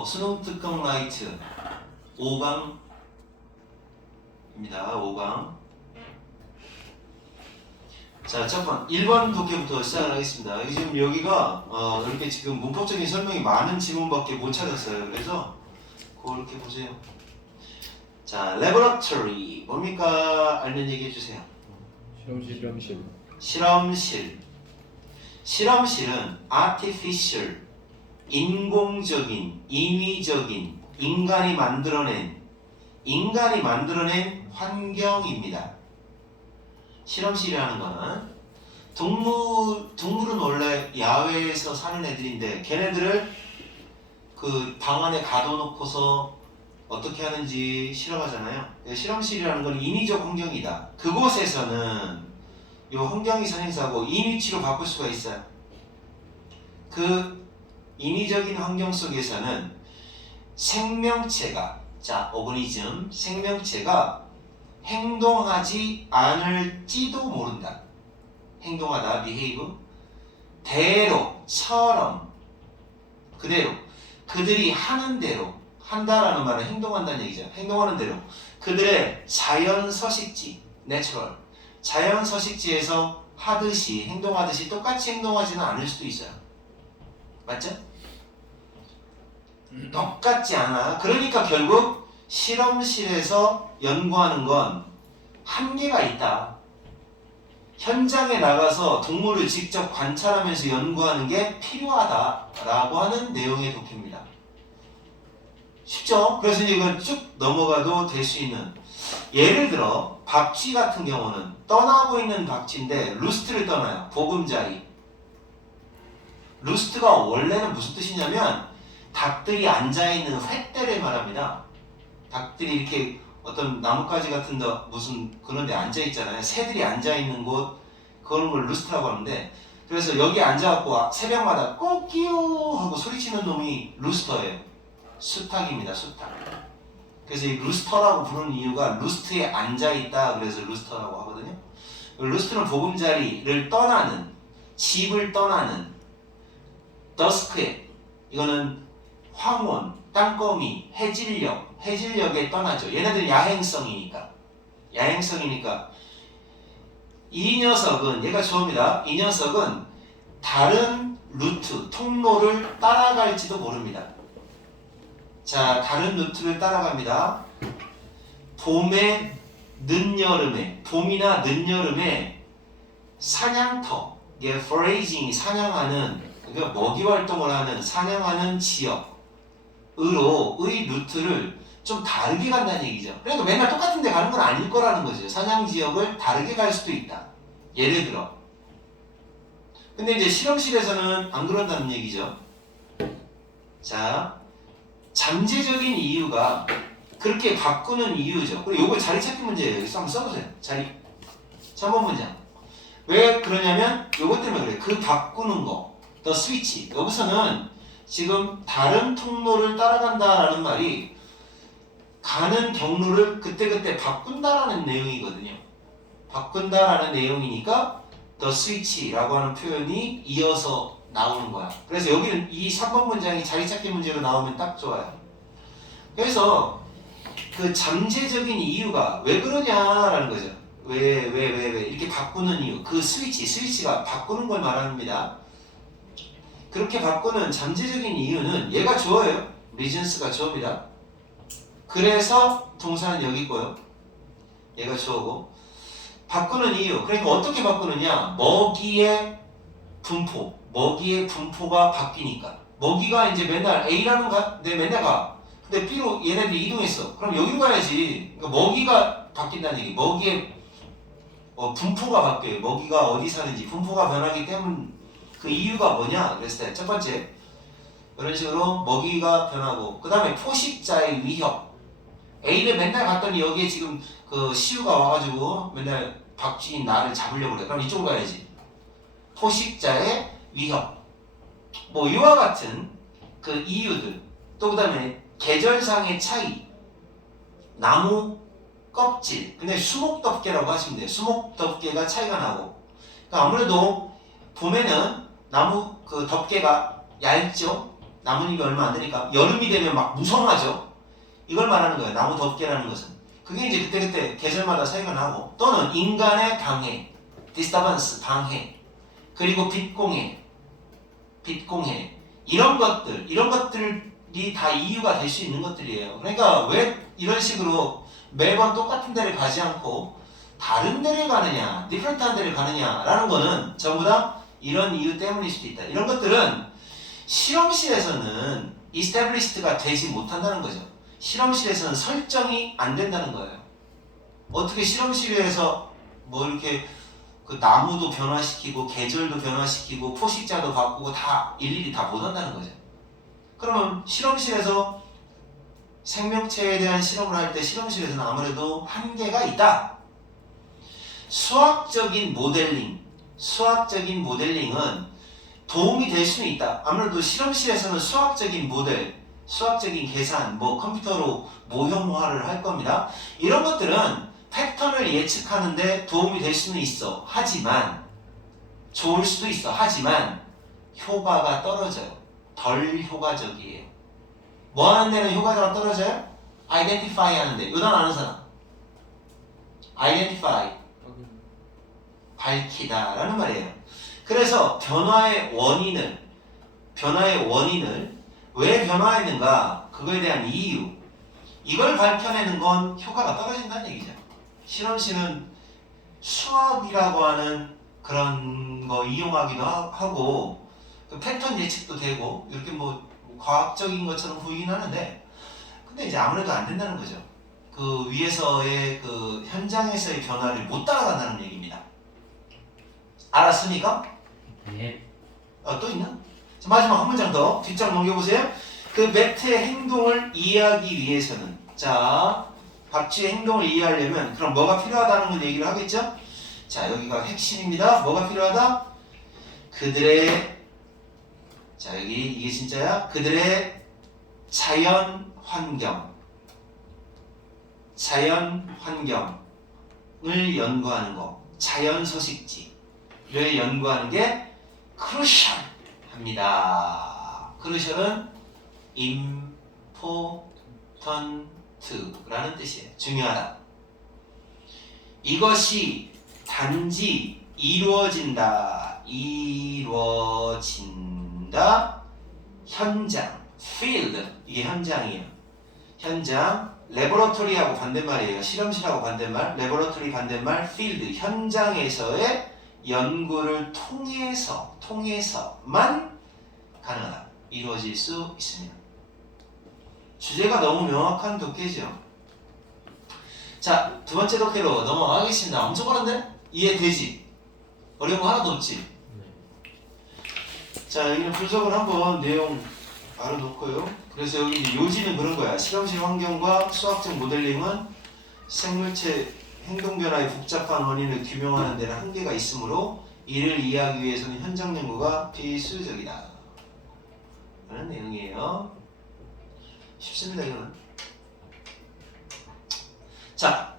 또 수능 특강 라이트 5강입니다. 5강. 자, 첫 번, 1번 독해부터 시작을 하겠습니다. 지금 여기가 이렇게 지금 문법적인 설명이 많은 지문밖에 못 찾았어요. 그래서 그렇게 보세요. 자, laboratory 뭡니까? 알면 얘기해 주세요. 실험실. 실험실은 artificial, 인공적인, 인위적인, 인간이 만들어낸 환경입니다. 실험실이라는 거는 동물은 원래 야외에서 사는 애들인데 걔네들을 그 방 안에 가둬놓고서 어떻게 하는지 실험하잖아요. 실험실이라는 건 인위적 환경이다. 그곳에서는 이 환경이 선행사고 인위치로 바꿀 수가 있어요. 그 인위적인 환경 속에서는 생명체가, 자, 오그니즘, 생명체가 행동하지 않을지도 모른다. 행동하다, behave. 대로, 처럼, 그대로, 그들이 하는 대로, 한다라는 말은 행동한다는 얘기죠. 행동하는 대로. 그들의 자연 서식지, natural. 자연 서식지에서 하듯이, 행동하듯이 똑같이 행동하지는 않을 수도 있어요. 맞죠? 똑같지 않아. 그러니까 결국 실험실에서 연구하는 건 한계가 있다. 현장에 나가서 동물을 직접 관찰하면서 연구하는 게 필요하다라고 하는 내용의 독해입니다. 쉽죠? 그래서 이건 쭉 넘어가도 될 수 있는, 예를 들어 박쥐 같은 경우는 떠나고 있는 박쥐인데 루스트를 떠나요. 보금자리. 루스트가 원래는 무슨 뜻이냐면 닭들이 앉아있는 횃대를 말합니다. 닭들이 이렇게 어떤 나뭇가지 같은 데 무슨 그런 데 앉아있잖아요. 새들이 앉아있는 곳, 그런 걸 루스트라고 하는데, 그래서 여기 앉아갖고 새벽마다 꼬끼요 하고 소리치는 놈이 루스터예요. 수탉입니다. 수탉. 그래서 이 루스터라고 부르는 이유가 루스트에 앉아있다, 그래서 루스터라고 하거든요. 루스트는 보금자리를 떠나는, 집을 떠나는, 더스크에, 이거는 황혼, 땅거미, 해질녘에 떠나죠. 얘네들은 야행성이니까. 이 녀석은, 얘가 주어입니다. 이 녀석은 다른 루트, 통로를 따라갈지도 모릅니다. 자, 다른 루트를 따라갑니다. 봄에, 늦여름에, 봄이나 늦여름에 사냥터, 이게 foraging, 사냥하는, 그러니까 먹이 활동을 하는, 사냥하는 지역의 루트를 좀 다르게 간다는 얘기죠. 그러니까 맨날 똑같은 데 가는 건 아닐 거라는 거죠. 사냥 지역을 다르게 갈 수도 있다. 예를 들어. 근데 이제 실험실에서는 안 그런다는 얘기죠. 자, 잠재적인 이유가 그렇게 바꾸는 이유죠. 그리고 요거 자리 찾기 문제예요. 여기서 한번 써보세요. 자리. 3번 문장. 왜 그러냐면 요것 때문에 그래. 그 바꾸는 거. The switch. 여기서는 지금 다른 통로를 따라간다라는 말이 가는 경로를 그때그때 바꾼다라는 내용이거든요. 바꾼다라는 내용이니까 the switch라고 하는 표현이 이어서 나오는 거야. 그래서 여기는 이 3번 문장이 자리 찾기 문제로 나오면 딱 좋아요. 그래서 그 잠재적인 이유가 왜 그러냐라는 거죠. 왜 이렇게 바꾸는 이유. 그 스위치가 바꾸는 걸 말합니다. 그렇게 바꾸는 잠재적인 이유는 얘가 주어예요. reasons가 주어입니다. 그래서 동사는 여기 있고요. 얘가 주어고. 바꾸는 이유. 그러니까 어떻게 바꾸느냐. 먹이의 분포가 바뀌니까. 먹이가 이제 맨날 A라는 데 맨날 가. 근데 B로 얘네들이 이동했어. 그럼 여기로 가야지. 그러니까 먹이가 바뀐다는 얘기. 먹이의 분포가 바뀌어요. 먹이가 어디 사는지 분포가 변하기 때문. 그 이유가 뭐냐? 그랬을 때 첫 번째, 이런 식으로 먹이가 변하고, 그 다음에 포식자의 위협. A를 맨날 갔더니 여기에 지금 그 시우가 와가지고 맨날 박쥐인 나를 잡으려고 그래. 그럼 이쪽으로 가야지. 포식자의 위협. 뭐 이와 같은 그 이유들. 또 그 다음에 계절상의 차이. 나무 껍질. 근데 수목덮개라고 하시면 돼요. 수목덮개가 차이가 나고. 그러니까 아무래도 봄에는 나무 그 덮개가 얇죠. 나뭇잎이 얼마 안 되니까 여름이 되면 막 무성하죠. 이걸 말하는 거예요. 나무 덮개라는 것은. 그게 이제 그때그때 계절마다 차이가 나고 또는 인간의 방해, disturbance, 방해 그리고 빛공해 이런 것들이 다 이유가 될 수 있는 것들이에요. 그러니까 왜 이런 식으로 매번 똑같은 데를 가지 않고 다른 데를 가느냐, 디퍼런트한 데를 가느냐라는 거는 전부 다 이런 이유 때문일 수도 있다. 이런 것들은 실험실에서는 이스태블리시드가 되지 못한다는 거죠. 실험실에서는 설정이 안 된다는 거예요. 어떻게 실험실에서 뭐 이렇게 그 나무도 변화시키고 계절도 변화시키고 포식자도 바꾸고 다 일일이 다 못한다는 거죠. 그러면 실험실에서 생명체에 대한 실험을 할 때 실험실에서는 아무래도 한계가 있다. 수학적인 모델링은 도움이 될 수는 있다. 아무래도 실험실에서는 수학적인 모델, 수학적인 계산, 뭐 컴퓨터로 모형화를 할 겁니다. 이런 것들은 패턴을 예측하는데 도움이 될 수는 있어. 하지만 좋을 수도 있어. 하지만 효과가 떨어져요. 덜 효과적이에요. 뭐 하는 데는 효과가 떨어져요? identify 하는데. 이 단어 아는 사람? identify 밝히다라는 말이에요. 그래서 변화의 원인을 왜 변화했는가 그거에 대한 이유 이걸 밝혀내는 건 효과가 떨어진다는 얘기죠. 실험실은 수학이라고 하는 그런 거 이용하기도 하고 그 패턴 예측도 되고 이렇게 뭐 과학적인 것처럼 보이긴 하는데 근데 이제 아무래도 안 된다는 거죠. 그 위에서의 그 현장에서의 변화를 못 따라간다는 얘기입니다. 알았습니까? 네. 또 있나? 자, 마지막 한 문장 더 뒷장 넘겨보세요. 그 매트의 행동을 이해하기 위해서는 자 박쥐의 행동을 이해하려면 그럼 뭐가 필요하다는 걸 얘기를 하겠죠? 자 여기가 핵심입니다. 뭐가 필요하다? 그들의 자 여기 이게 진짜야. 그들의 자연 환경을 연구하는 거. 자연 서식지를 연구하는 게 크루셜합니다. 크루셜은 important라는 뜻이에요. 중요하다. 이것이 단지 이루어진다. 현장, field 이게 현장이에요. 현장, 레보러토리하고 반대말이에요. 실험실하고 반대말, 레보러토리 반대말, field 현장에서의 연구를 통해서만 가능하다. 이루어질 수 있습니다. 주제가 너무 명확한 독해죠. 자, 두 번째 독해로 넘어가겠습니다. 엄청 어렵네? 이해되지? 어려운 거 하나도 없지? 자, 여기는 분석을 한번 내용 알아놓고요. 그래서 여기 요지는 그런 거야. 실험실 환경과 수학적 모델링은 생물체 행동 변화의 복잡한 원인을 규명하는 데는 한계가 있으므로 이를 이해하기 위해서는 현장 연구가 필수적이다. 라는 내용이에요. 쉽습니다, 이거는. 자,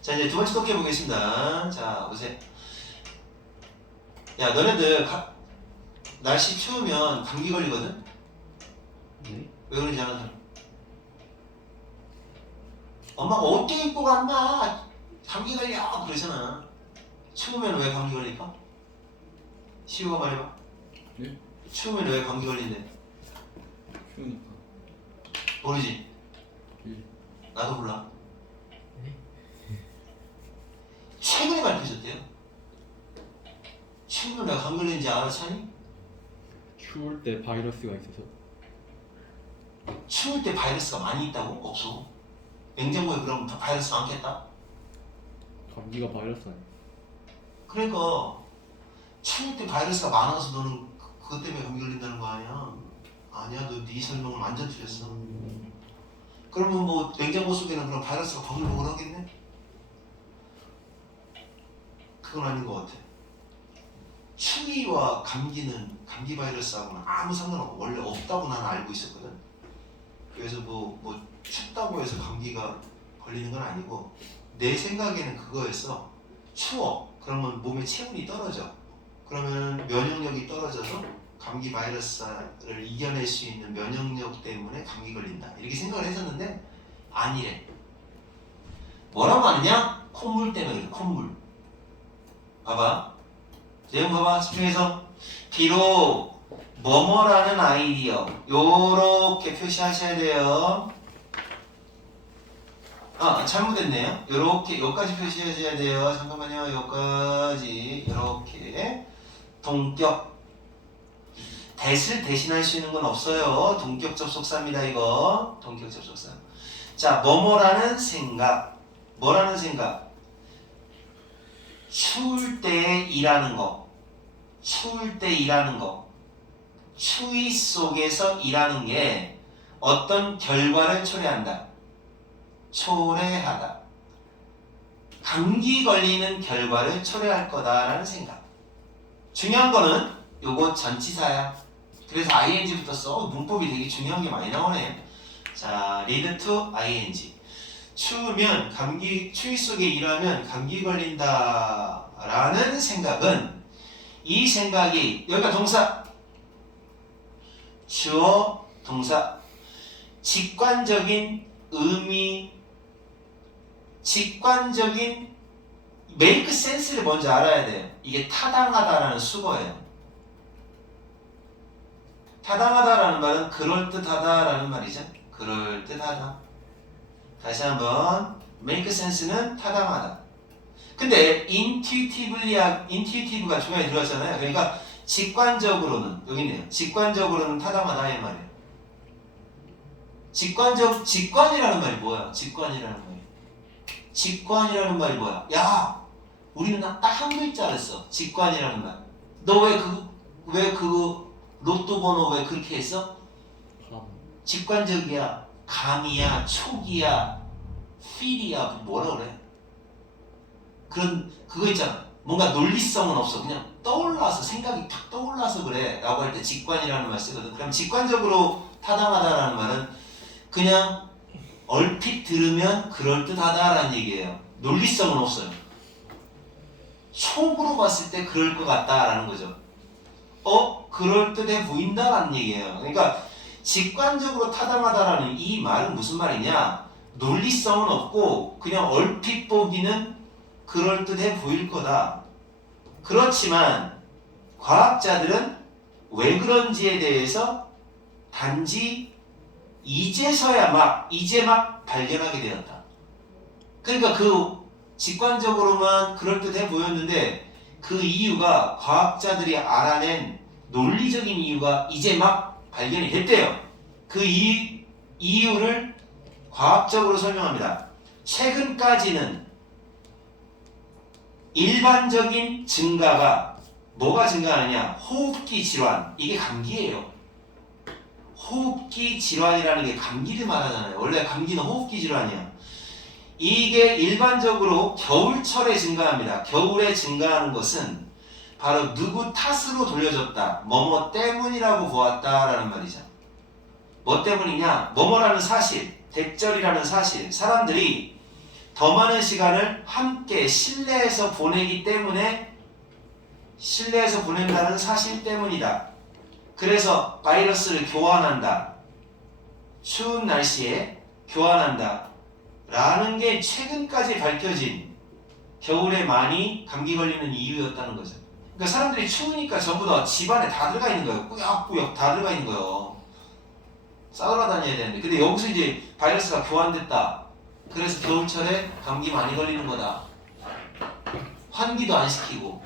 자, 이제 두 번째 독해 보겠습니다. 자, 보세요. 야, 너네들 날씨 추우면 감기 걸리거든? 네? 왜 그런지 아는 사람? 엄마가 옷 입고 간다. 감기 걸려. 그러잖아. 추우면 왜 감기 걸릴까? 시우가 말해봐. 네? 추우면 왜 감기 걸린대? 추우니까. 모르지? 네. 나도 몰라. 네? 최근에 밝혀졌대요. 추우면 왜 감기 걸리는지 알아차니? 추울 때 바이러스가 있어서. 추울 때 바이러스가 많이 있다고? 없어. 냉장고에 그럼 바이러스 많겠다? 감기가 바이러스 아니야? 그러니까 추울 때 바이러스가 많아서 너는 그것 때문에 감기 걸린다는 거 아니야? 아니야, 너 네 설명을 완전 틀렸어. 그러면 뭐 냉장고 속에는 그럼 바이러스가 버글버글 하겠네? 그건 아닌 것 같아. 추위와 감기는 감기 바이러스하고는 아무 상관없고 원래 없다고 나는 알고 있었거든. 그래서 뭐 춥다고 해서 감기가 걸리는 건 아니고 내 생각에는 그거였어. 추워. 그러면 몸에 체온이 떨어져. 그러면 면역력이 떨어져서 감기 바이러스를 이겨낼 수 있는 면역력 때문에 감기 걸린다. 이렇게 생각을 했었는데 아니래. 뭐라고 하느냐? 콧물 때문에 그래. 콧물. 봐봐. 내용 봐봐. 집중해서. 비록 뭐뭐라는 아이디어 요렇게 표시하셔야 돼요. 아 잘못했네요. 요렇게 요까지 표시해줘야 돼요. 잠깐만요. 요까지 요렇게 동격 that을 대신할 수 있는 건 없어요. 동격 접속사입니다. 이거 동격 접속사. 자 뭐뭐라는 생각. 뭐라는 생각? 추울 때 일하는 거. 추울 때 일하는 거. 추위 속에서 일하는 게 어떤 결과를 초래한다. 초래하다. 감기 걸리는 결과를 초래할 거다라는 생각. 중요한 거는 요거 전치사야. 그래서 ing부터 써. 문법이 되게 중요한 게 많이 나오네. 자, lead to ing. 추우면 추위 속에 일하면 감기 걸린다라는 생각은 이 생각이 여기가 동사 주어 동사 직관적인 의미 직관적인 make sense를 먼저 알아야 돼요. 이게 타당하다라는 수거예요. 타당하다라는 말은 그럴듯하다라는 말이죠. 그럴듯하다. 다시 한번 make sense는 타당하다. 근데 intuitive가 중간에 들어갔잖아요. 그러니까 직관적으로는 여기 있네요. 직관적으로는 타당하다 이 말이에요. 직관이라는 말이 뭐야? 직관이라는 말이 뭐야? 야, 우리는 딱 한 글자 알았어. 직관이라는 말. 너 왜 그 로또 번호 왜 그렇게 했어? 직관적이야. 감이야, 촉이야, 필이야, 뭐라 그래? 그거 있잖아. 뭔가 논리성은 없어. 그냥 떠올라서 생각이 탁 떠올라서 그래 라고 할 때 직관이라는 말 쓰거든. 그럼 직관적으로 타당하다라는 말은 그냥 얼핏 들으면 그럴듯하다라는 얘기예요. 논리성은 없어요. 촉으로 봤을 때 그럴 것 같다라는 거죠. 그럴듯해 보인다라는 얘기예요. 그러니까 직관적으로 타당하다라는 이 말은 무슨 말이냐? 논리성은 없고 그냥 얼핏 보기는 그럴듯해 보일 거다. 그렇지만 과학자들은 왜 그런지에 대해서 단지 이제 막 발견하게 되었다. 그러니까 그 직관적으로만 그럴듯해 보였는데 그 이유가 과학자들이 알아낸 논리적인 이유가 이제 막 발견이 됐대요. 그 이유를 과학적으로 설명합니다. 최근까지는 일반적인 증가가 뭐가 증가하느냐? 호흡기 질환. 이게 감기예요. 호흡기 질환이라는 게 감기를 말하잖아요. 원래 감기는 호흡기 질환이야. 이게 일반적으로 겨울철에 증가합니다. 겨울에 증가하는 것은 바로 누구 탓으로 돌려졌다. 뭐뭐 때문이라고 보았다라는 말이죠. 뭐 때문이냐? 뭐뭐라는 사실, 대절이라는 사실. 사람들이 더 많은 시간을 함께 실내에서 보내기 때문에 실내에서 보낸다는 사실 때문이다. 그래서 바이러스를 교환한다. 추운 날씨에 교환한다. 라는 게 최근까지 밝혀진 겨울에 많이 감기 걸리는 이유였다는 거죠. 그러니까 사람들이 추우니까 전부 다 집안에 다 들어가 있는 거예요. 꾸역꾸역 다 들어가 있는 거예요. 싸우러 다녀야 되는데. 근데 여기서 이제 바이러스가 교환됐다. 그래서 겨울철에 감기 많이 걸리는 거다. 환기도 안 시키고.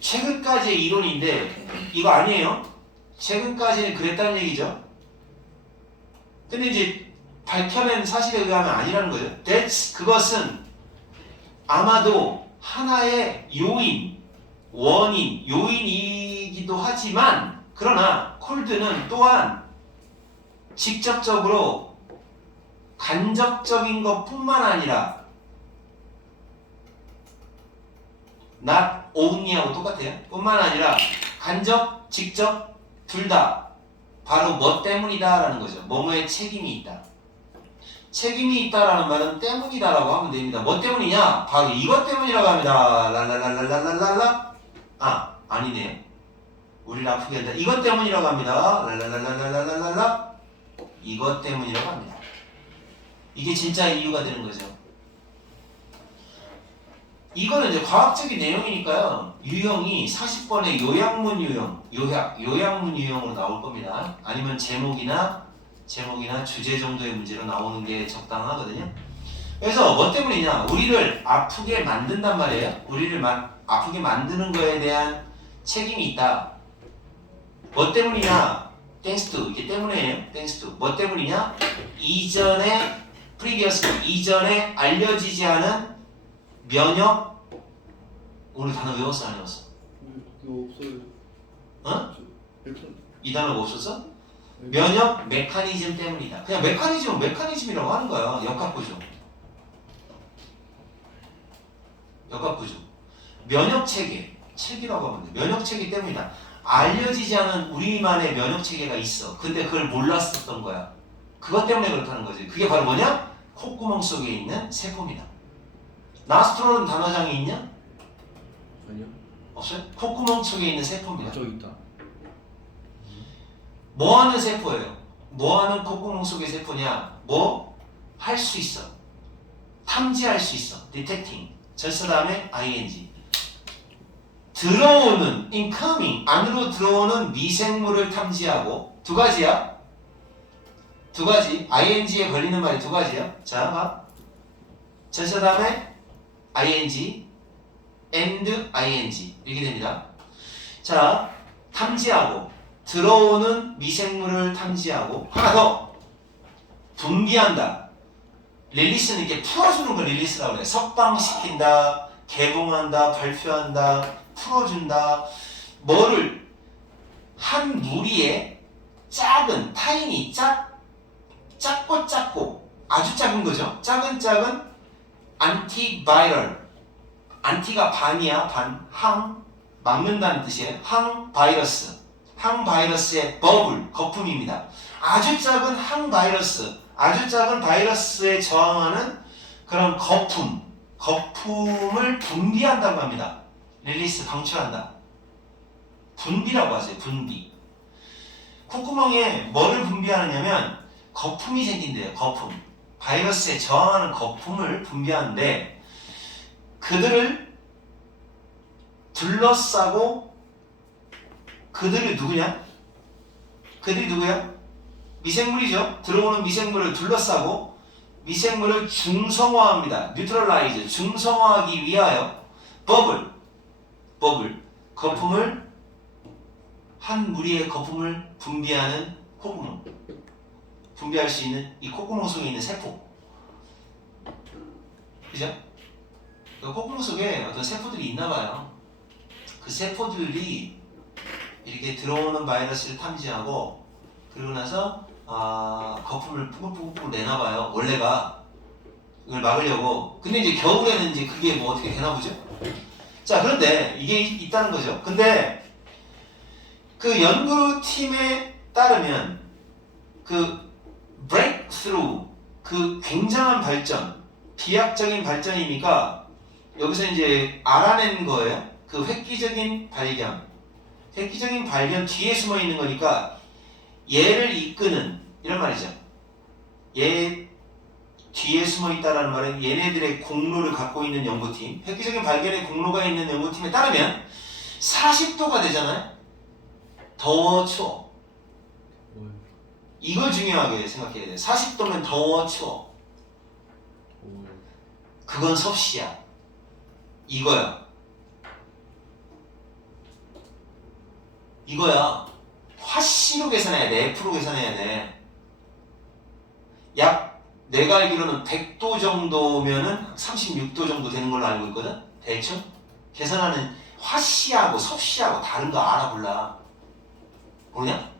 최근까지의 이론인데 이거 아니에요. 최근까지는 그랬다는 얘기죠. 근데 이제 밝혀낸 사실에 의하면 아니라는 거죠. 그것은 아마도 하나의 요인이기도 하지만 그러나 콜드는 또한 직접적으로 간접적인 것뿐만 아니라 not only하고 똑같아요. 뿐만 아니라 간접, 직접 둘 다 바로 뭐 때문이다 라는 거죠. 뭐뭐에 책임이 있다. 책임이 있다라는 말은 때문이다라고 하면 됩니다. 뭐 때문이냐? 바로 이것 때문이라고 합니다. 랄랄랄랄랄랄라. 아니네요. 우리를 아프게 한다. 이것 때문이라고 합니다. 랄랄랄랄랄랄랄라. 이것 때문이라고 합니다. 이게 진짜 이유가 되는 거죠. 이거는 이제 과학적인 내용이니까요. 유형이 40번의 요약문 유형, 요약문 유형으로 나올 겁니다. 아니면 제목이나 주제 정도의 문제로 나오는 게 적당하거든요. 그래서 뭐 때문이냐? 우리를 아프게 만든단 말이에요. 우리를 아프게 만드는 거에 대한 책임이 있다. 뭐 때문이냐? 땡스 투. 이게 때문이에요. 땡스 투. 뭐 때문이냐? 이전에 이전에 알려지지 않은 면역. 오늘 단어 외웠어 안 외웠어? 이거 없어요. 어? 일단 이 단어가 없었어? 면역 메커니즘 때문이다. 그냥 메커니즘은 메커니즘이라고 하는 거야. 역학구조. 역학구조. 면역 체계라고 하면 돼. 면역 체계 때문이다. 알려지지 않은 우리만의 면역 체계가 있어. 근데 그걸 몰랐었던 거야. 그것 때문에 그렇다는 거지. 그게 바로 뭐냐? 콧구멍 속에 있는 세포입니다. 나스트로는 단어장이 있냐? 아니요. 없어요? 콧구멍 속에 있는 세포입니다. 저기 있다. 뭐 하는 세포예요? 뭐 하는 콧구멍 속의 세포냐? 뭐 할 수 있어. 탐지할 수 있어. detecting. 절사 다음에 ing. 들어오는 incoming 안으로 들어오는 미생물을 탐지하고 두 가지야. 두 가지. ing에 걸리는 말이 두 가지야. 자, 봐. 절사 다음에 ing and ing 이렇게 됩니다. 자, 탐지하고 들어오는 미생물을 탐지하고 하나 더 분비한다. 릴리스는 이렇게 풀어주는 걸 릴리스라고 그래. 석방시킨다, 개봉한다, 발표한다, 풀어준다. 뭐를 한 무리의 작은 타인이 작고 아주 작은 거죠. 작은 안티바이럴. 안티가 반이야. 항 막는다는 뜻이에요. 항바이러스의 버블 거품입니다. 아주 작은 항바이러스, 아주 작은 바이러스에 저항하는 그런 거품을 분비한다고 합니다. 릴리스 방출한다. 분비라고 하세요. 분비. 콧구멍에 뭐를 분비하느냐면 거품이 생긴대요. 거품. 바이러스에 저항하는 거품을 분비하는데 그들을 둘러싸고 그들이 누구냐? 그들이 누구야? 미생물이죠. 들어오는 미생물을 둘러싸고 미생물을 중성화합니다. 뉴트럴라이즈, 중성화하기 위하여 버블, 거품을 한 무리의 거품을 분비하는 콧구멍. 분비할 수 있는 이 콧구멍 속에 있는 세포. 그죠? 그 콧구멍 속에 어떤 세포들이 있나 봐요. 그 세포들이 이렇게 들어오는 바이러스를 탐지하고 그러고 나서 거품을 뿜뿜뿜 내나 봐요. 원래가 이걸 막으려고. 근데 이제 겨울에는 이제 그게 뭐 어떻게 되나 보죠? 자, 그런데 이게 있다는 거죠. 근데 그 연구팀에 따르면 그 breakthrough, 그 굉장한 발전, 비약적인 발전이니까 여기서 이제 알아낸 거예요. 그 획기적인 발견 뒤에 숨어 있는 거니까 얘를 이끄는 이런 말이죠. 얘 뒤에 숨어 있다라는 말은 얘네들의 공로를 갖고 있는 연구팀, 획기적인 발견의 공로가 있는 연구팀에 따르면 40도가 되잖아요. 더워 추워. 이걸 중요하게 생각해야 돼. 40도면 더워 추워. 그건 섭씨야. 이거야. 화씨로 계산해야 돼. F로 계산해야 돼. 약 내가 알기로는 100도 정도면은 36도 정도 되는 걸로 알고 있거든. 대충 계산하는 화씨하고 섭씨하고 다른 거 알아 몰라? 모르냐?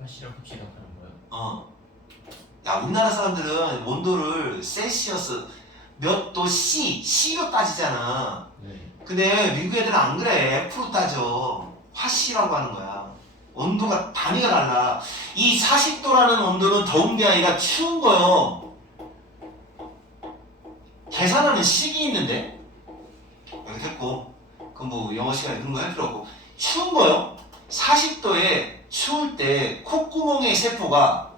화씨랑 섭씨랑 다른 거예요? 야, 우리나라 사람들은 온도를 셀시어스 몇 도 C로 따지잖아. 네. 근데 미국 애들은 안 그래. F로 따져. 화씨라고 하는 거야. 온도가 단위가 달라. 이 40도라는 온도는 더운 게 아니라 추운 거요. 계산하는 식이 있는데 여기 됐고 그 뭐 영어 시간에 그런 거 할 필요 없고 추운 거요. 40도에 추울 때 콧구멍의 세포가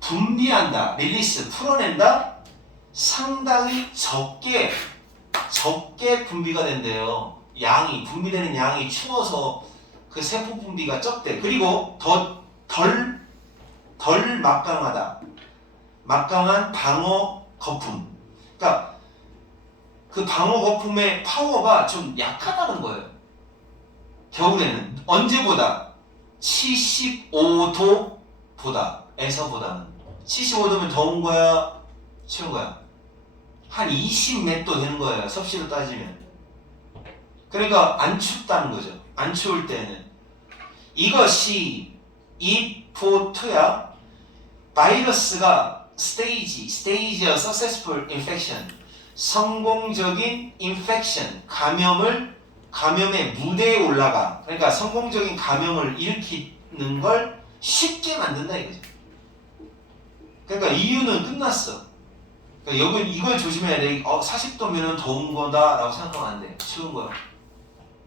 분비한다, 릴리스, 풀어낸다. 상당히 적게 분비가 된대요. 분비되는 양이 추워서 그 세포 분비가 적대. 그리고 덜 막강한 방어 거품. 그러니까 그 방어 거품의 파워가 좀 약하다는 거예요. 겨울에는 언제보다 75도보다는 75도면 더운 거야, 추운 거야? 한 20 몇 도 되는 거예요. 섭씨로 따지면. 그러니까 안 춥다는 거죠. 안 추울 때는. 이것이 if2야. 바이러스가 스테이지야 successful infection. 성공적인 infection, 감염의 무대에 올라가. 그러니까 성공적인 감염을 일으키는 걸 쉽게 만든다 이거죠. 그러니까 이유는 끝났어. 그러니까 이걸 조심해야 돼. 40도면은 더운 거다라고 생각하면 안 돼. 추운 거야.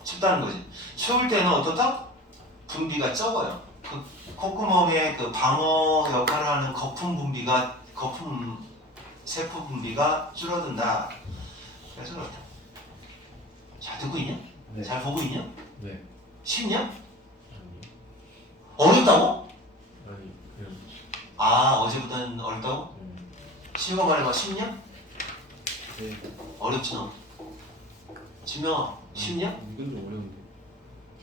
춥다는 거지. 추울 때는 어떻다? 분비가 적어요. 그 콧구멍에 그 방어 역할을 하는 세포 분비가 줄어든다. 그래서 그렇다. 잘 듣고 있냐? 네. 잘 보고 있냐? 네. 쉽냐? 아니. 어렵다고? 아니 그냥. 어제보다는 어렵다고? 쉬운 거 말해봐. 쉽냐? 네. 어렵지 너. 진명아 쉽냐? 이건 좀 어려운데.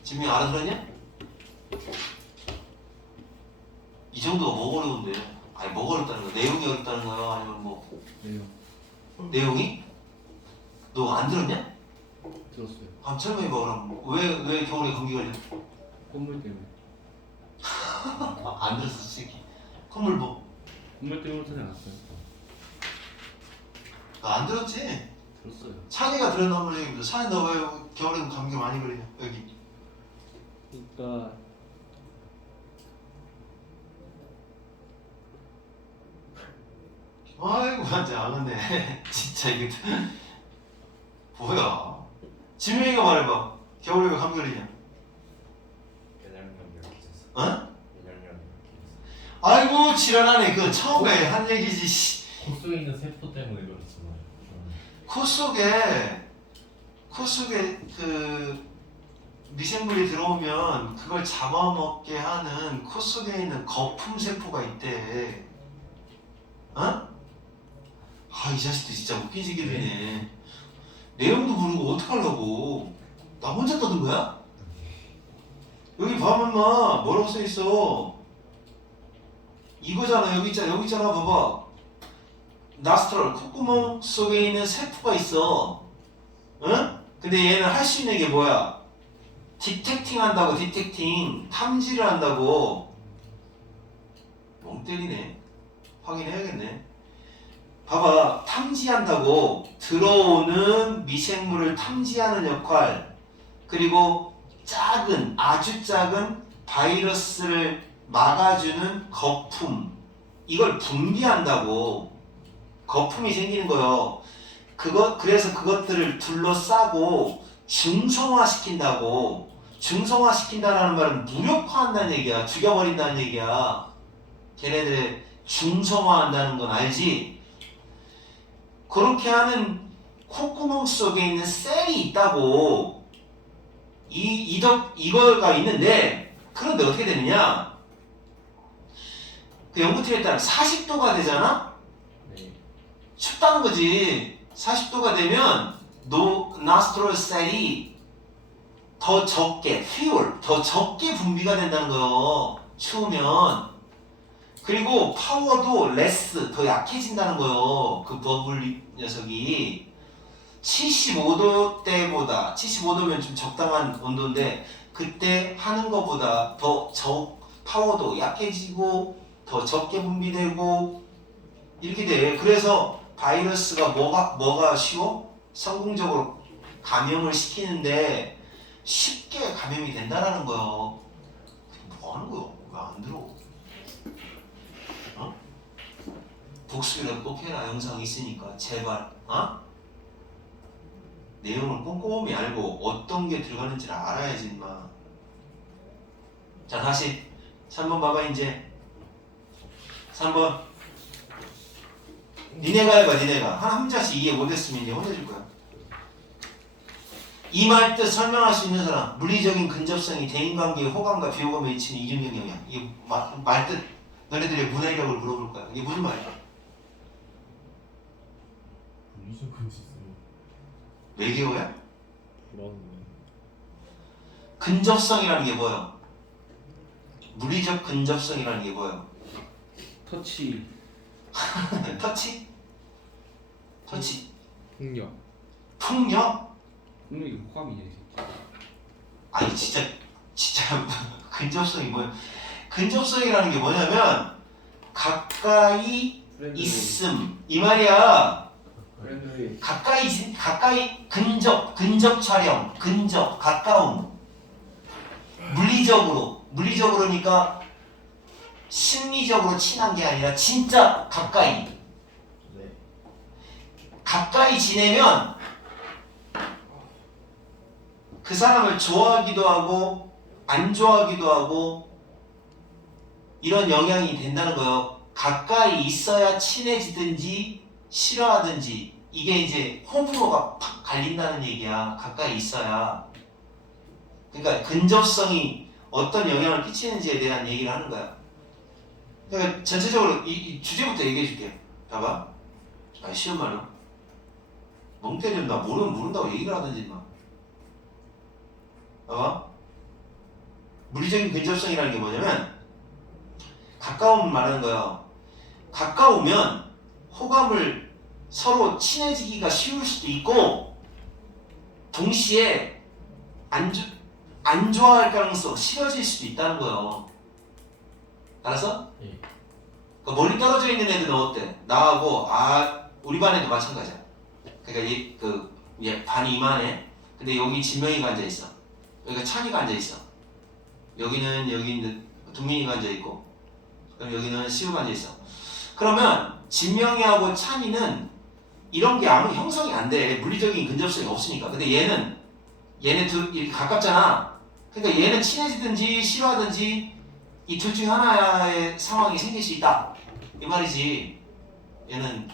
진명이 알아들었냐? 이 정도가 뭐가 어려운데? 아니 뭐가 어렵다는 거야? 내용이 어렵다는 거야? 아니면 뭐 네요. 내용이? 너 안 들었냐? 들었어요. 한번 설명해봐 그럼. 왜 겨울에 감기 걸려? 콧물 때문에. 안 들었어 새끼. 콧물 뭐? 콧물 때문에 찾아갔어요. 안 들었지? 들었어요. 찬이가 들었나 한번 얘기해보자. 찬이 너 왜 겨울에 감기 많이 걸리냐? 여기. 그러니까 아이고 완전 안 왔네. 진짜 이게 뭐야? 지명이가 말해봐. 겨울에 왜 감기 걸리냐? 면역력이 이렇게 있었어. 어? 면역력이 이렇게 있었어. 아이고 지랄하네. 그 처음에 한 얘기지. 씨. 코 속에 있는 세포 때문에 그렇잖아요. 코 속에 그 미생물이 들어오면 그걸 잡아먹게 하는 코 속에 있는 거품 세포가 있대. 어? 이 자식도 진짜 웃기지기네. 내용도 모르고 어떡하려고. 나 혼자 떠든 거야? 여기 봐봐 인마. 뭐라고 써있어. 이거잖아. 여기 있잖아. 봐봐. 나스트럴, 콧구멍 속에 있는 세포가 있어. 응? 근데 얘는 할 수 있는 게 뭐야? 디텍팅 한다고. 탐지를 한다고. 멍 때리네. 확인해야겠네. 봐봐. 탐지한다고. 들어오는 미생물을 탐지하는 역할. 그리고 아주 작은 바이러스를 막아주는 거품. 이걸 분비한다고. 거품이 생기는 거요. 그래서 그것들을 둘러싸고 중성화시킨다고. 중성화시킨다는 말은 무력화한다는 얘기야. 죽여버린다는 얘기야. 걔네들의 중성화한다는 건 알지? 그렇게 하는 콧구멍 속에 있는 셀이 있다고. 이거가 있는데, 그런데 어떻게 되느냐? 그 연구팀에 따르면 40도가 되잖아? 네. 춥다는 거지. 40도가 되면 노스트롤 셀이 더 적게 분비가 된다는 거예요. 추우면. 그리고 파워도 더 약해진다는 거예요. 그 버블 녀석이 75도 때보다 75도면 좀 적당한 온도인데 그때 하는 것보다 파워도 약해지고 더 적게 분비되고 이렇게 돼. 그래서 바이러스가 뭐가 쉬워? 성공적으로 감염을 시키는데 쉽게 감염이 된다라는 거예요. 뭐 하는 거야? 왜 안 들어? 복습이라도 꼭 해라. 영상 있으니까 제발. 내용을 꼼꼼히 알고 어떤 게 들어가는지를 알아야지 인마. 자 다시 3번 봐봐 이제 3번 니네가 해봐 니네가 한 문자씩 이해 못했으면 이제 혼내줄 거야. 이 말 뜻 설명할 수 있는 사람. 물리적인 근접성이 대인관계의 호감과 비호감에 미치는 이중적 영향. 이 말 뜻 너네들의 문해력을 물어볼 거야. 이게 무슨 말이야? 물리적 근접성. 외계어야? 그런 근접성이라는 게 뭐예요? 물리적 근접성이라는 게 뭐예요? 터치 터치? 터치? 폭력 풍력? 폭력이 호감이냐 이 새끼. 아니 진짜 근접성이 뭐야? 근접성이라는 게 뭐냐면 가까이 프렌드 있음 이 말이야. 프렌드 가까이 근접 촬영 근접 가까움 물리적으로니까 심리적으로 친한 게 아니라 진짜 가까이 네. 가까이 지내면 그 사람을 좋아하기도 하고 안 좋아하기도 하고 이런 영향이 된다는 거예요. 가까이 있어야 친해지든지 싫어하든지 이게 이제 호불호가 팍 갈린다는 얘기야. 가까이 있어야. 그러니까 근접성이 어떤 영향을 끼치는지에 대한 얘기를 하는 거야. 그러니까 전체적으로 이 주제부터 얘기해 줄게. 봐봐. 쉬운 말로. 멍 때리면 나 모른다고 얘기를 하든지 막. 봐봐. 물리적인 근접성이라는 게 뭐냐면 가까움을 말하는 거예요. 가까우면 호감을 서로 친해지기가 쉬울 수도 있고 동시에 안 좋아할 가능성 싫어질 수도 있다는 거예요. 알았어? 예. 그러니까 멀리 떨어져 있는 애들은 어때? 나하고 우리 반에도 마찬가지야. 그러니까 얘 반이 이만해. 근데 여기 진명이가 앉아 있어. 여기가 찬이가 앉아 있어. 여기는 동민이가 앉아 있고, 그럼 여기는 시우가 앉아 있어. 그러면 진명이하고 찬이는 이런 게 아무 형성이 안 돼. 물리적인 근접성이 없으니까. 근데 얘네 둘 이렇게 가깝잖아. 그러니까 얘는 친해지든지 싫어하든지 이 둘 중에 하나의 상황이 생길 수 있다. 이 말이지. 얘는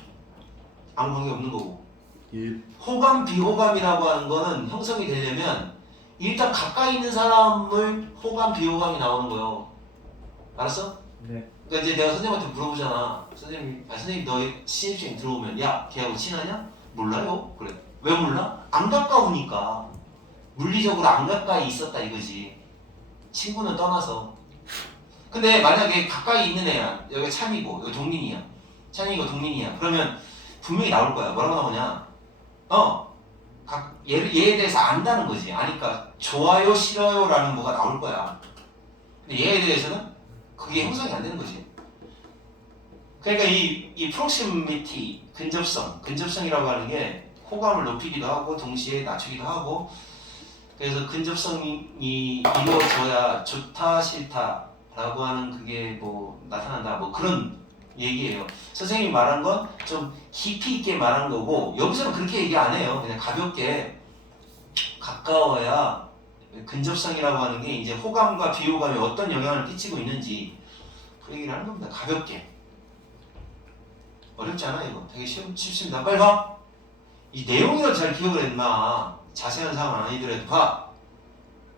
아무 관계 없는 거고. 예. 호감, 비호감이라고 하는 거는 형성이 되려면 일단 가까이 있는 사람을 호감, 비호감이 나오는 거예요. 알았어? 네. 그러니까 이제 내가 선생님한테 물어보잖아. 선생님 너희 신입생 들어오면 야, 걔하고 친하냐? 몰라요. 그래. 왜 몰라? 안 가까우니까. 물리적으로 안 가까이 있었다 이거지. 친구는 떠나서. 근데 만약에 가까이 있는 애야. 여기 찬이고 여기 동민이야. 찬이고 동민이야. 그러면 분명히 나올 거야. 뭐라고 나오냐? 얘에 대해서 안다는 거지. 아니까 좋아요, 싫어요라는 뭐가 나올 거야. 근데 얘에 대해서는 그게 형성이 안 되는 거지. 그러니까 이 프록시미티, 근접성이라고 하는 게 호감을 높이기도 하고 동시에 낮추기도 하고 그래서 근접성이 이루어져야 좋다, 싫다라고 하는 그게 뭐 나타난다 뭐 그런 얘기예요. 선생님이 말한 건 좀 깊이 있게 말한 거고 여기서는 그렇게 얘기 안 해요. 그냥 가볍게 가까워야 근접성이라고 하는 게 이제 호감과 비호감에 어떤 영향을 끼치고 있는지 그 얘기를 하는 겁니다. 가볍게. 어렵지 않아 이거. 되게 쉽습니다. 빨리 봐. 이 내용이라도 잘 기억을 했나. 자세한 사항은 아니더라도 봐.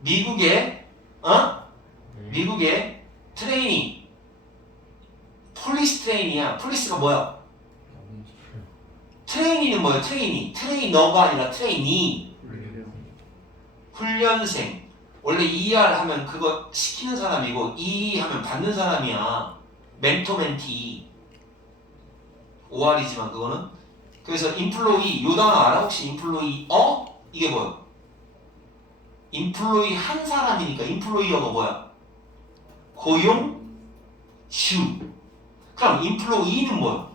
미국의 트레이닝 폴리스 트레이니야. 폴리스가 뭐야? 트레이니는 뭐야? 트레이너가 아니라 트레이니. 훈련생. 원래 ER 하면 그거 시키는 사람이고 E 하면 받는 사람이야. 멘토 멘티. OR이지만 그거는. 그래서 인플로이 요 단어 알아? 혹시 인플로이 이게 뭐야? 인플로이 한 사람이니까 인플로이어가 뭐야? 고용 슈. 그럼 인플로이는 뭐야?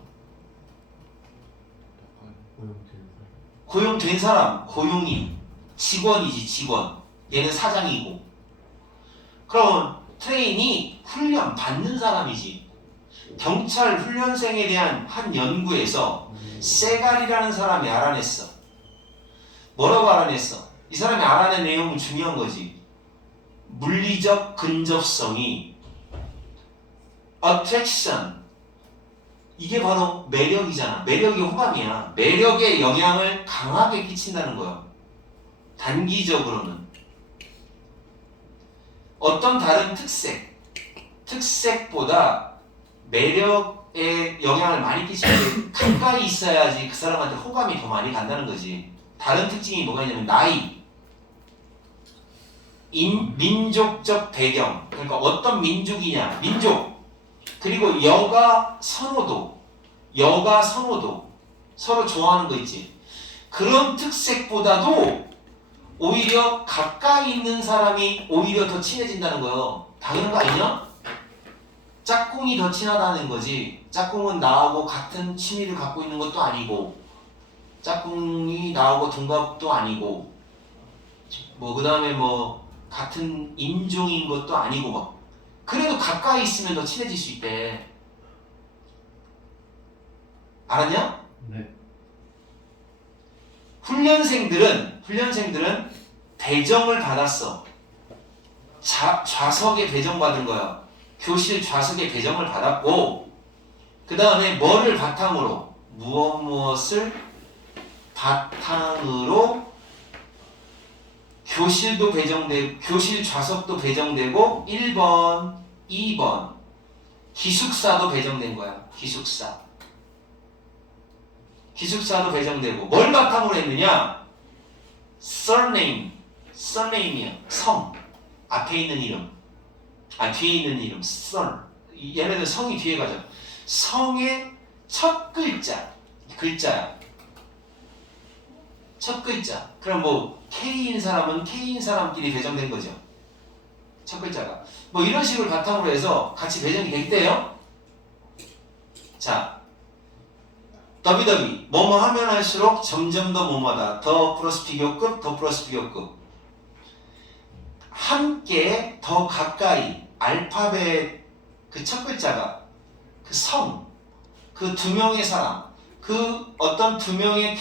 고용된 사람, 고용인, 직원이지 직원. 얘는 사장이고. 그럼 트레인이 훈련 받는 사람이지. 경찰 훈련생에 대한 한 연구에서 세갈이라는 사람이 알아냈어. 뭐라고 알아냈어? 이 사람이 알아낸 내용은 중요한 거지. 물리적 근접성이 attraction 이게 바로 매력이잖아. 매력이 호감이야. 매력에 영향을 강하게 끼친다는 거야. 단기적으로는 어떤 다른 특색보다 매력에 영향을 많이 끼치는데 가까이 있어야지 그 사람한테 호감이 더 많이 간다는 거지. 다른 특징이 뭐가 있냐면 나이, 민족적 배경, 그러니까 어떤 민족이냐, 민족, 그리고 여가 선호도, 서로 좋아하는 거 있지. 그런 특색보다도 오히려 가까이 있는 사람이 오히려 더 친해진다는 거예요. 당연한 거 아니냐? 짝꿍이 더 친하다는 거지. 짝꿍은 나하고 같은 취미를 갖고 있는 것도 아니고, 짝꿍이 나하고 동갑도 아니고, 뭐 그 다음에 뭐 같은 인종인 것도 아니고 막. 그래도 가까이 있으면 더 친해질 수 있대. 알았냐? 네. 훈련생들은 배정을 받았어. 좌석에 배정받은 거야. 교실 좌석에 배정을 받았고, 그 다음에 뭐를 바탕으로, 무엇을 바탕으로 교실도 배정되고, 교실 좌석도 배정되고, 1번, 2번 기숙사도 배정된 거야. 기숙사도 배정되고, 뭘 바탕으로 했느냐? surname이야. 성. 앞에 있는 이름. 뒤에 있는 이름. 얘네들 성이 뒤에 가죠. 성의 첫 글자야. 첫 글자. 그럼 뭐 K인 사람은 K인 사람끼리 배정된 거죠. 첫 글자가. 뭐 이런 식으로 바탕으로 해서 같이 배정이 되겠대요. 자. 더비더비 뭐뭐 하면 할수록 점점 더 뭐뭐다. 더 플러스 비교급 함께 더 가까이 알파벳 그 첫 글자가 그 성, 그 두 명의 사람, 그 어떤 두 명의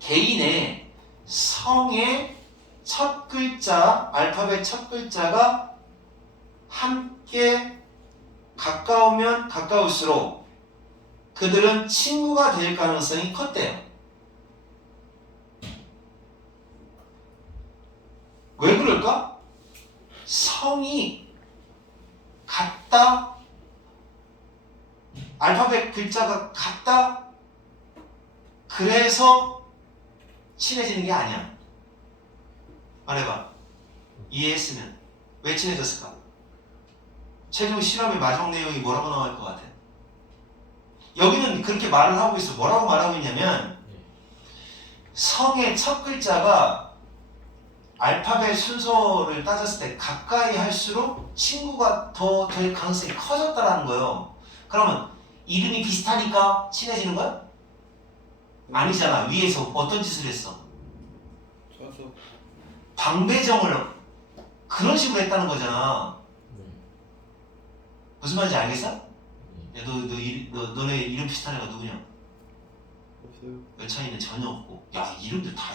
개인의 성의 첫 글자, 알파벳 첫 글자가 함께 가까우면 가까울수록 그들은 친구가 될 가능성이 컸대요. 왜 그럴까? 성이 같다, 알파벳 글자가 같다, 그래서 친해지는 게 아니야. 말해봐. 이해했으면 왜 친해졌을까? 최종 실험의 마지막 내용이 뭐라고 나올 것 같아? 여기는 그렇게 말을 하고 있어. 뭐라고 말하고 있냐면 성의 첫 글자가 알파벳 순서를 따졌을 때 가까이 할수록 친구가 더 될 가능성이 커졌다라는 거예요. 그러면 이름이 비슷하니까 친해지는 거야? 아니잖아. 위에서 어떤 짓을 했어? 좌석. 방배정을 그런 식으로 했다는 거잖아. 네. 무슨 말인지 알겠어? 네. 야, 너네 이름 비슷한 애가 누구냐? 없어요. 여찬이는 전혀 없고. 야, 이름들 다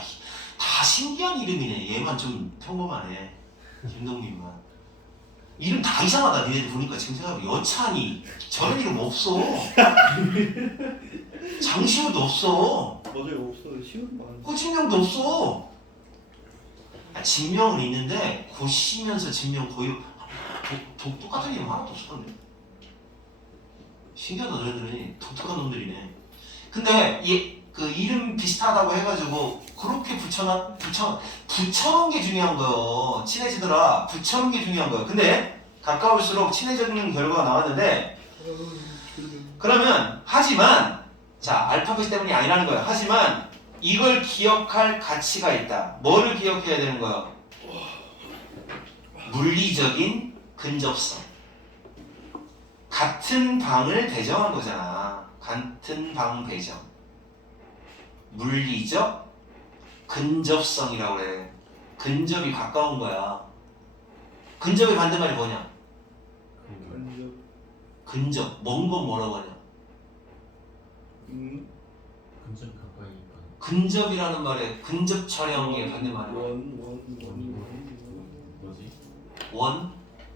신기한 이름이네. 얘만 좀 평범하네. 김동민만. 이름 다 이상하다. 니네들 보니까 지금 생각해보면 여찬이 저런 이름 없어. 장시호도 없어. 맞아요, 없어요. 시간 많아. 호진명도 없어. 진명은 있는데 고시면서 진명 거의 똑같은 이름 하나도 없을 건데. 신기하다. 너네들이 독특한 놈들이네. 근데 그 이름 비슷하다고 해가지고 그렇게 붙여놓은 게 중요한 거요. 친해지더라. 붙여놓은 게 중요한 거요. 근데 가까울수록 친해지는 결과가 나왔는데, 그러면 하지만 자, 알파벳 때문이 아니라는 거예요. 하지만 이걸 기억할 가치가 있다. 뭐를 기억해야 되는 거예요? 물리적인 근접성. 같은 방을 배정한 거잖아. 같은 방 배정. 물리적 근접성이라고 그래. 근접이 가까운 거야. 근접의 반대말이 뭐냐? 근접. 먼 건 뭐라고 하냐? 근접이 가까이니까. 근접이라는 말에 근접 촬영의 반대말이 뭐지? 원?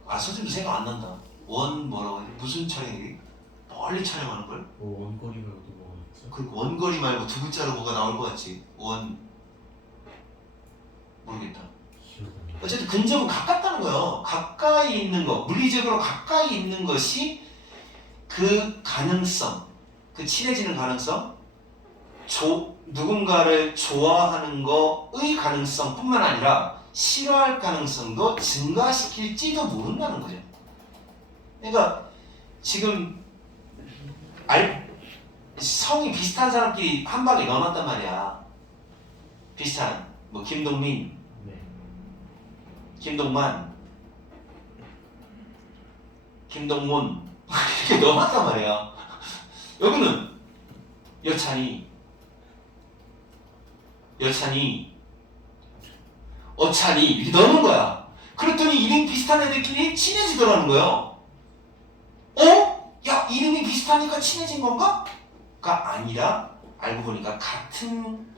아 선생님도 생각 안 난다. 원 뭐라고 하지? 무슨 촬영이지? 멀리 촬영하는 걸? 원거리 말고 또 뭐가 있죠? 그 원거리 말고 두 글자로 뭐가 나올 것 같지? 원 모르겠다. 기억이 안 나. 어쨌든 근접은 가깝다는 거예요. 가까이 있는 거, 물리적으로 가까이 있는 것이 그 가능성, 그 친해지는 가능성, 누군가를 좋아하는 거의 가능성뿐만 아니라 싫어할 가능성도 증가시킬지도 모른다는 거죠. 그러니까 지금 성이 비슷한 사람끼리 한 방에 넣어놨단 말이야. 비슷한 뭐 김동민, 네. 김동만, 김동문 이렇게 넣어놨단 말이야. 여기는 여찬이, 어찬이 이렇게 넣는 거야. 그랬더니 이름 비슷한 애들끼리 친해지더라는 거예요. 어? 야 이름이 비슷하니까 친해진 건가? 가 아니라 알고 보니까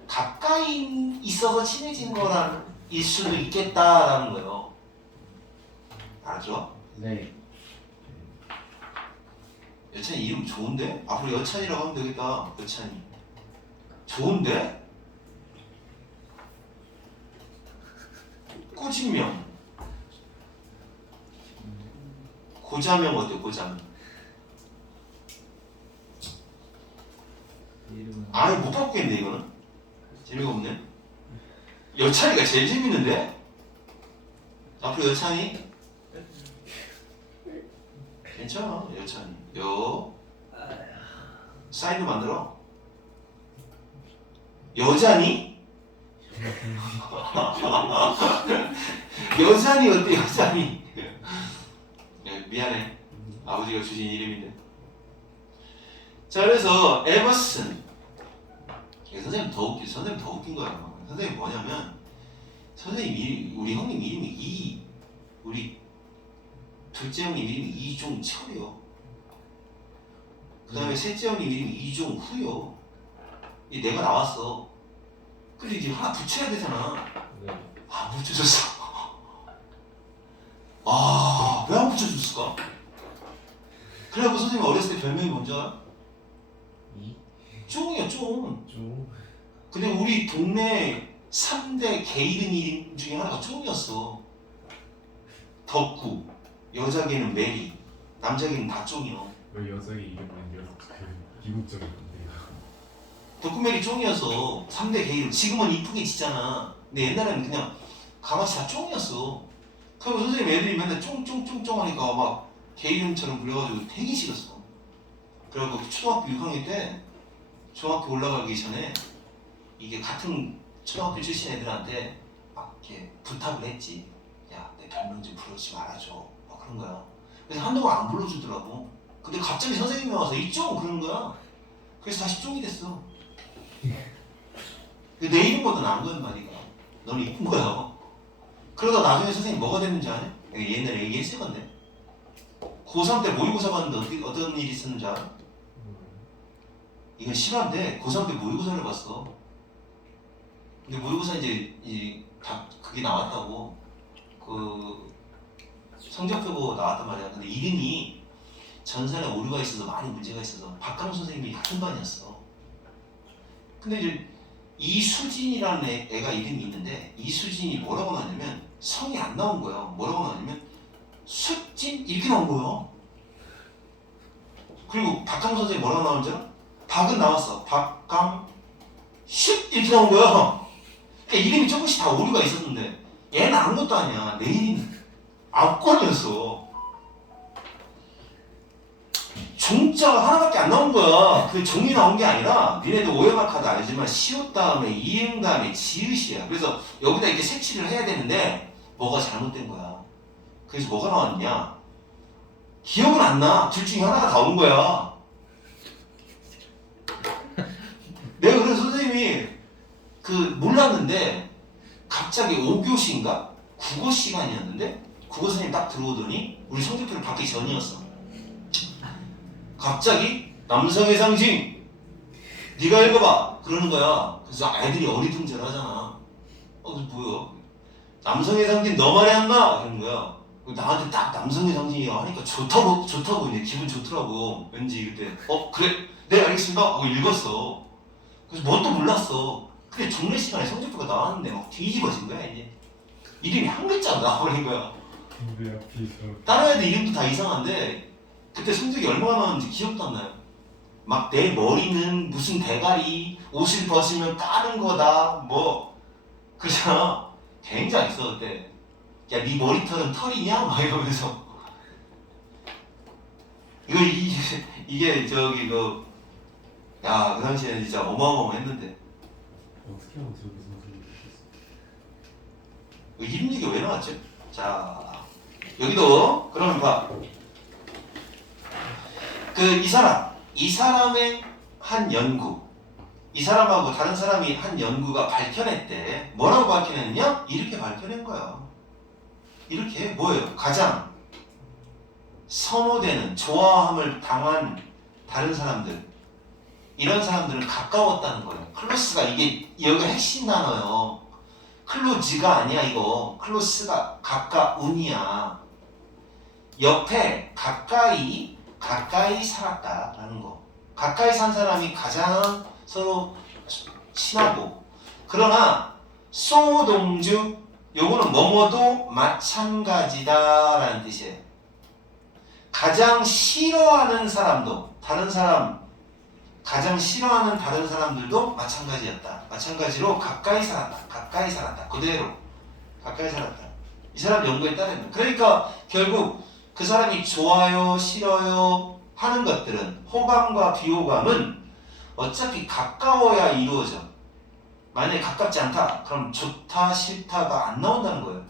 가까이 있어서 친해진 거란 일 수도 있겠다라는 거예요. 알았죠? 네. 여찬이 이름 좋은데? 앞으로 여찬이라고 하면 되겠다. 여찬이 좋은데? 꾸진명 고자명 어때? 고자명 이름은 아예 못 바꾸겠네 이거는. 재미가 없네. 여찬이가 제일 재밌는데? 앞으로 여찬이 괜찮아. 여찬이 사인도 만들어. 여잔이? 여잔이 어때? 여잔이 미안해. 아버지가 주신 이름인데. 자 그래서 에버슨 선생님 더 웃긴 거야. 선생님 뭐냐면 우리 형님 이름이 우리 둘째 형님 이름이 이종철이요. 그 다음에 셋째 형님 이름이 이종후요. 이 내가 나왔어. 근데 이제 하나 붙여야 되잖아. 네. 안 붙여줬어. 아, 왜 안 붙여줬을까? 그래갖고 선생님 어렸을 때 별명이 뭔지 알아? 이? 쫑이야, 쫑. 좀. 근데 우리 동네 3대 게이른 이름 중에 하나가 쫑이었어. 덕구, 여자개는 메리, 남자개는 다 쫑이요. 왜 여자의 이름 아니라 그 미국적인 건데요? 덕구 메리 쫑이었어. 3대 게이른. 지금은 이쁘게 짓잖아. 근데 옛날에는 그냥 강아지 다 쫑이었어. 그리고 선생님 애들이 맨날 쫑쫑쫑쫑 하니까 막 게이름처럼 불려가지고 되게 싫었어. 그래갖고 초등학교 6학년 때 중학교 올라가기 전에 이게 같은 초등학교 출신 애들한테 막 이렇게 부탁을 했지. 야, 내 별명 좀 불러주지 말아줘. 막 그런 거야. 그래서 한동안 안 불러주더라고. 근데 갑자기 선생님이 와서 이쫑 그러는 거야. 그래서 다시 쫑이 됐어. 내 이름보다 나은 거야, 말이가. 너는 이쁜 거야. 그러다 나중에 선생님 뭐가 됐는지 아냐? 옛날에 얘기했을 건데. 고3 때 모의고사 봤는데 어떤 일이 있었는지 알아? 이건 실화인데 고3 때 모의고사를 봤어. 근데 모의고사 이제 다 그게 나왔다고 그 성적표고 나왔단 말이야. 근데 이름이 전산에 오류가 있어서 많이 문제가 있어서 박강 선생님이 같은 반이었어. 근데 이제 이수진이라는 애가 이름이 있는데 이수진이 뭐라고 나왔냐면 성이 안 나온 거야. 뭐라고 나왔냐면 수진 이렇게 나온 거야. 그리고 박강 선생님이 뭐라고 나오는지 알아? 박은 나왔어. 박강 슛 이렇게 나온 거야. 그러니까 이름이 조금씩 다 오류가 있었는데 얘는 아무것도 아니야. 내 이름이 압권이었어. 종자가 하나밖에 안 나온 거야. 그 종이 나온 게 아니라 니네도 오해만 카드 알지만 시옷 다음에 이응 다음에 지읒이야. 그래서 여기다 이렇게 색칠을 해야 되는데 뭐가 잘못된 거야. 그래서 뭐가 나왔냐? 기억은 안 나. 둘 중에 하나가 다 온 거야. 내가 그래서 선생님이 그 몰랐는데 갑자기 5교시인가? 국어 시간이었는데 국어 선생님 딱 들어오더니 우리 성적표를 받기 전이었어. 갑자기 남성의 상징 네가 읽어봐. 그러는 거야. 그래서 애들이 어리둥절하잖아. 그 뭐야? 남성의 상징 너 말이 안 나? 이러는 거야. 나한테 딱 남성의 상징이야 하니까 좋다고 이제 기분 좋더라고. 왠지 그때 그래 네 알겠습니다 하고 읽었어. 그래서 뭣도 몰랐어. 근데 종례 시간에 성적표가 나왔는데 막 뒤집어진 거야 이제. 이름이 한 글자가 나와버린 거야. 근데 앞에서 다른 애들 이름도 다 이상한데 그때 성적이 얼마나 나왔는지 기억도 안 나요. 막 내 머리는 무슨 대가리, 옷을 벗으면 까는 거다 뭐 그러잖아. 굉장했어 그때. 야 네 머리털은 털이냐? 막 이러면서 이게 저기 그 당시에는 진짜 어마어마했는데 어떻게 하면 저렇게 선생님이 됐어? 이름 얘기가 왜 나왔죠? 자 여기도 그러면 봐. 이 사람의 한 연구, 이 사람하고 다른 사람이 한 연구가 밝혀냈대. 뭐라고 밝혀냈냐? 이렇게 밝혀낸 거야. 이렇게 뭐예요? 가장 선호되는 좋아함을 당한 다른 사람들, 이런 사람들은 가까웠다는 거예요. 클로스가 이게 여기가 핵심 단어예요. 클로즈가 아니야 이거. 클로스가 가까운이야. 옆에 가까이 살았다라는 거. 가까이 산 사람이 가장 서로 친하고. 그러나 소동주 요거는 뭐뭐도 마찬가지다라는 뜻이에요. 가장 싫어하는 사람도 가장 싫어하는 다른 사람들도 마찬가지였다. 마찬가지로 가까이 살았다. 그대로 가까이 살았다. 이 사람 연구에 따르면. 그러니까 결국 그 사람이 좋아요, 싫어요 하는 것들은 호감과 비호감은 어차피 가까워야 이루어져. 만약에 가깝지 않다, 그럼 좋다, 싫다가 안 나온다는 거예요.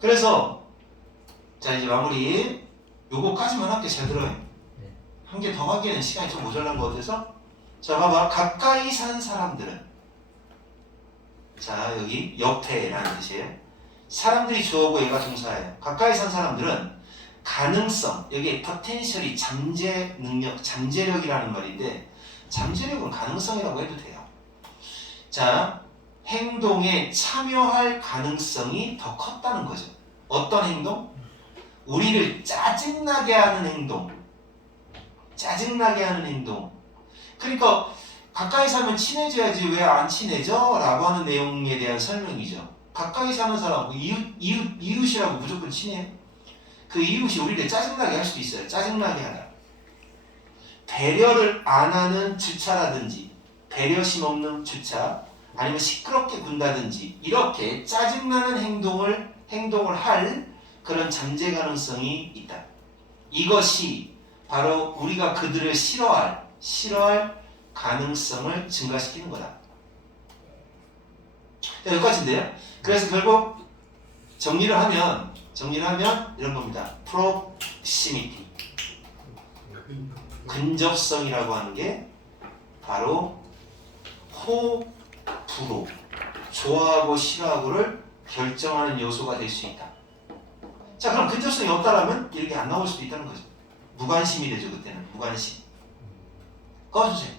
그래서 자 이제 마무리. 요거까지만 할게. 잘 들어요. 한 개 더 하기에는 시간이 좀 모자란 것 같아서. 자 봐봐. 가까이 산 사람들은, 자 여기 옆에라는 뜻이에요. 사람들이 주어고 얘가 동사예요. 가까이 산 사람들은 가능성, 여기 포텐셜이 잠재 능력, 잠재력이라는 말인데 잠재력은 가능성이라고 해도 돼요. 자, 행동에 참여할 가능성이 더 컸다는 거죠. 어떤 행동? 우리를 짜증나게 하는 행동. 그러니까 가까이 살면 친해져야지 왜 안 친해져? 라고 하는 내용에 대한 설명이죠. 가까이 사는 사람, 이웃이라고 무조건 친해요. 그 이웃이 우리를 짜증나게 할 수도 있어요. 짜증나게 하다. 배려를 안 하는 주차라든지, 배려심 없는 주차, 아니면 시끄럽게 군다든지, 이렇게 짜증나는 행동을 할 그런 잠재 가능성이 있다. 이것이 바로 우리가 그들을 싫어할 가능성을 증가시키는 거다. 자, 여기까지인데요. 그래서 결국 정리를 하면 이런 겁니다. proximity, 근접성이라고 하는 게 바로 호불호, 좋아하고 싫어하고를 결정하는 요소가 될 수 있다. 자, 그럼 근접성이 없다라면 이렇게 안 나올 수도 있다는 거죠. 무관심이 되죠. 그때는 무관심. 꺼주세요.